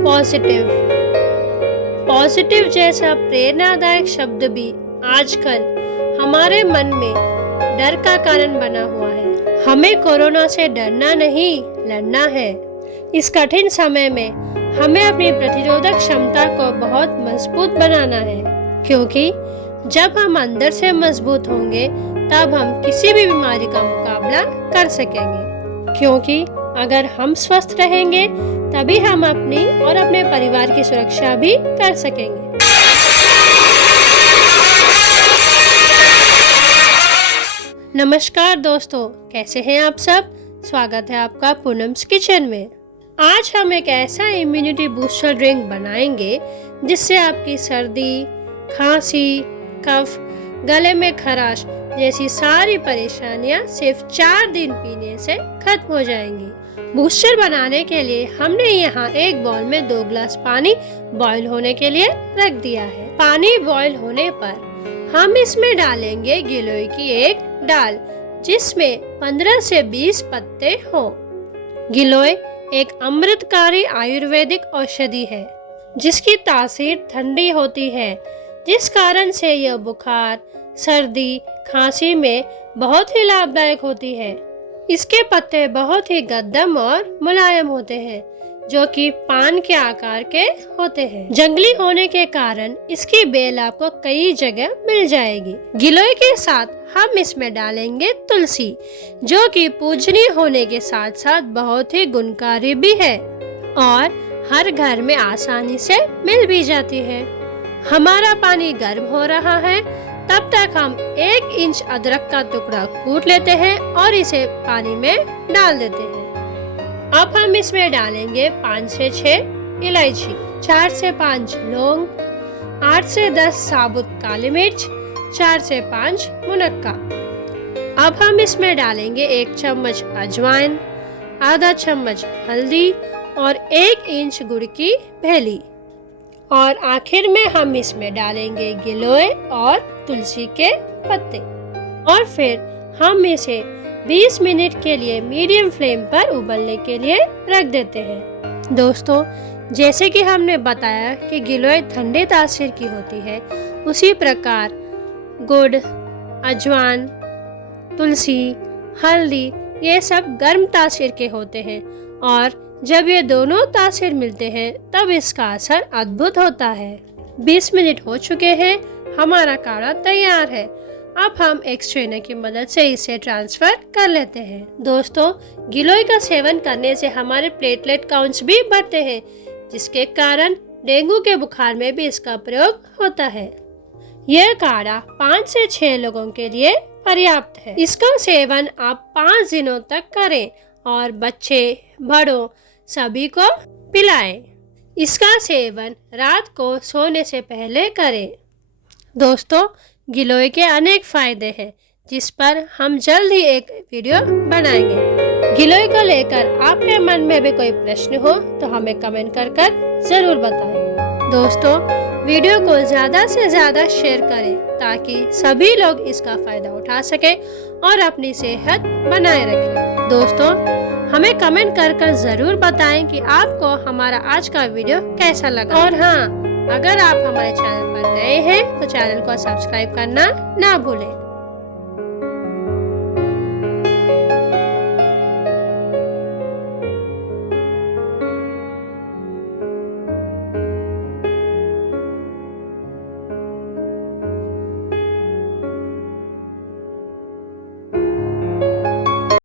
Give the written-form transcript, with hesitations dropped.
Positive. Positive जैसा प्रेरणादायक शब्द भी आजकल हमारे मन में डर का कारण बना हुआ है। हमें कोरोना से डरना नहीं, लड़ना है। इस कठिन समय में हमें अपनी प्रतिरोधक क्षमता को बहुत मजबूत बनाना है, क्योंकि जब हम अंदर से मजबूत होंगे तब हम किसी भी बीमारी का मुकाबला कर सकेंगे। क्योंकि अगर हम स्वस्थ रहेंगे तभी हम अपनी और अपने परिवार की सुरक्षा भी कर सकेंगे। नमस्कार दोस्तों, कैसे हैं आप सब? स्वागत है आपका पूनम्स किचन में। आज हम एक ऐसा इम्यूनिटी बूस्टर ड्रिंक बनाएंगे जिससे आपकी सर्दी, खांसी, कफ, गले में खराश जैसी सारी परेशानियां सिर्फ 4 दिन पीने से खत्म हो जाएंगी। बूस्टर बनाने के लिए हमने यहाँ एक बाउल में 2 गिलास पानी बॉईल होने के लिए रख दिया है। पानी बॉईल होने पर हम इसमें डालेंगे गिलोय की एक डाल, जिसमें 15 से 20 पत्ते हों। गिलोय एक अमृतकारी आयुर्वेदिक औषधि है जिसकी तासीर ठंडी होती है, जिस कारण से यह बुखार, सर्दी, खांसी में बहुत ही लाभदायक होती है। इसके पत्ते बहुत ही गद्दम और मुलायम होते हैं, जो कि पान के आकार के होते हैं। जंगली होने के कारण इसकी बेल आपको कई जगह मिल जाएगी। गिलोय के साथ हम इसमें डालेंगे तुलसी, जो कि पूजनीय होने के साथ साथ बहुत ही गुणकारी भी है और हर घर में आसानी से मिल भी जाती है। हमारा पानी गर्म हो रहा है, तब तक हम 1 इंच अदरक का टुकड़ा कूट लेते हैं और इसे पानी में डाल देते हैं। अब हम इसमें डालेंगे 5 से 6 इलायची, 4 से 5 लौंग, 8 से 10 साबुत काली मिर्च, 4 से 5 मुनक्का। अब हम इसमें डालेंगे 1 चम्मच अजवाइन, आधा चम्मच हल्दी और 1 इंच गुड़ की भेली। और आखिर में हम इसमें डालेंगे गिलोय और तुलसी के पत्ते और फिर हम इसे 20 मिनट के लिए मीडियम फ्लेम पर उबलने के लिए रख देते हैं। दोस्तों, जैसे कि हमने बताया कि गिलोय ठंडे तासीर की होती है, उसी प्रकार गुड़, अजवाइन, तुलसी, हल्दी ये सब गर्म तासीर के होते हैं और जब ये दोनों तासीर मिलते हैं तब इसका असर अद्भुत होता है। 20 मिनट हो चुके हैं, हमारा काढ़ा तैयार है। अब हम एक स्ट्रेनर की मदद से इसे ट्रांसफर कर लेते हैं। दोस्तों, गिलोय का सेवन करने से हमारे प्लेटलेट काउंट्स भी बढ़ते हैं, जिसके कारण डेंगू के बुखार में भी इसका प्रयोग होता है। यह काढ़ा 5 से 6 लोगों के लिए पर्याप्त है। इसका सेवन आप 5 दिनों तक करें और बच्चे, बड़ों सभी को पिलाएं। इसका सेवन रात को सोने से पहले करें। दोस्तों, गिलोय के अनेक फायदे हैं, जिस पर हम जल्द ही एक वीडियो बनाएंगे। गिलोय को लेकर आपके मन में भी कोई प्रश्न हो तो हमें कमेंट कर जरूर बताएं। दोस्तों, वीडियो को ज़्यादा से ज़्यादा शेयर करें ताकि सभी लोग इसका फ़ायदा उठा सकें और अपनी सेहत बनाए रखें। दोस्तों, हमें कमेंट कर ज़रूर बताएं कि आपको हमारा आज का वीडियो कैसा लगा। और हाँ, अगर आप हमारे चैनल पर नए हैं तो चैनल को सब्सक्राइब करना ना भूलें।